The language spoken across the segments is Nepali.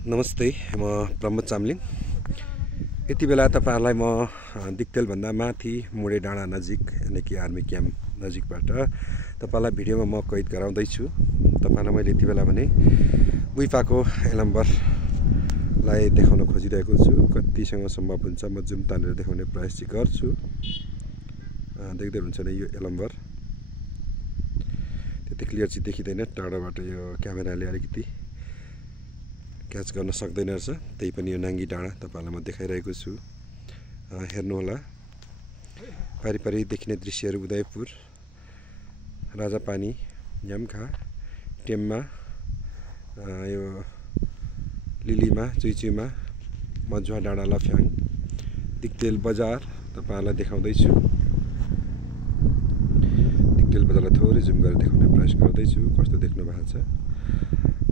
नमस्ते, म प्रमोद चामलिङ। यति बेला तपाईहरुलाई म दिक्तेल भन्दा माथि मुडे डाँडा नजिक यानी कि आर्मी क्याम्प नजिकबाट तपाईलाई भिडियोमा म कैद गराउँदै छु। तपाईलाई मैले यति बेला भने बुइपाको एलम्बरलाई देखाउन खोजिरहेको छु। कतिसँग सम्भव हुन्छ म जुम तानेर देखाउने प्रयास चाहिँ गर्छु। देख्दै हुन्छ नि यो एलम्बर त्यति क्लियर चाहिँ देखिदैन, टाढाबाट यो क्यामेराले अलिकति क्याच गर्न सक्दैन रहेछ। त्यही पनि यो नाङ्गी डाँडा तपाईलाई म देखाइरहेको छु। हेर्नु होला, पारिपारि देखिने दृश्यहरू उदयपुर, राजापानी, यामखा, टेम्मा, यो लिलीमा, चुइचुइमा, मजुवा डाँडा, लफ्याङ, दिक्तेल बजार तपाईहरुलाई देखाउँदै छु। दिक्तेल बजारलाई थोरै जुम गरेर देखाउने प्रयास गर्दैछु, कस्तो देख्नु भएको छ।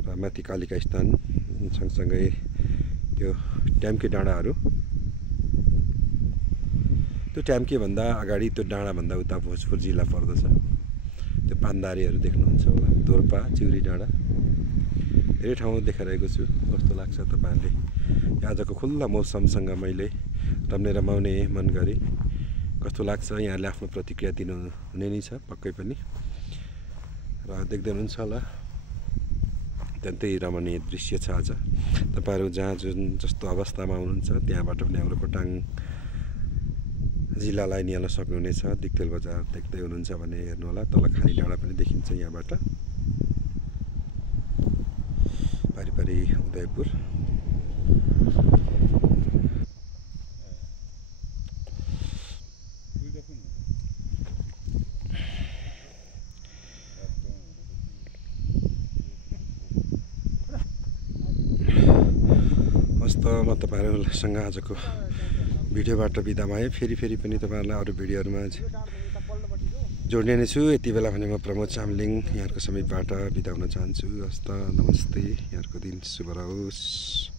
र माथि कालिका स्थान सँगसँगै यो ट्याम्के डाँडाहरू, त्यो ट्याम्के भन्दा अगाडि त्यो डाँडा भन्दा उता भोजपुर जिल्ला पर्दछ। त्यो पान्दारीहरू देख्नुहुन्छ होला, दोर्पा, चिउरी डाँडा, धेरै ठाउँ देखाइरहेको छु। कस्तो लाग्छ तपाईहरुले आजको खुल्ला मौसमसँग मैले रम्ने रमाउने मन गरे कस्तो लाग्छ, यहाँले आफ्नो प्रतिक्रिया दिनु हुने नै छ पक्कै पनि। र देख्दै हुनुहुन्छ होला अत्यन्तै रमणीय दृश्य छ। आज तपाईहरु जहाँ जुन जस्तो अवस्थामा हुनुहुन्छ त्यहाँबाट पनि हाम्रो खोटाङ जिल्लालाई निहाल्न सक्नुहुनेछ। दिक्तेल बजार देख्दै हुनुहुन्छ भने हेर्नु होला, तल खानी डाँडा पनि देखिन्छ यहाँबाट। पारिपारि उदयपुर, म तपाईहरुसँग आजको भिडियोबाट बिदा भएँ। फेरि पनि तपाईहरुलाई अरू भिडियोहरुमा जोड्ने नै छु। यति बेला भने म प्रमोद चामलिङ यहाँहरुको समीपबाट बिदा हुन चाहन्छु। हस्त, नमस्ते, यहाँहरुको दिन शुभ रहोस्।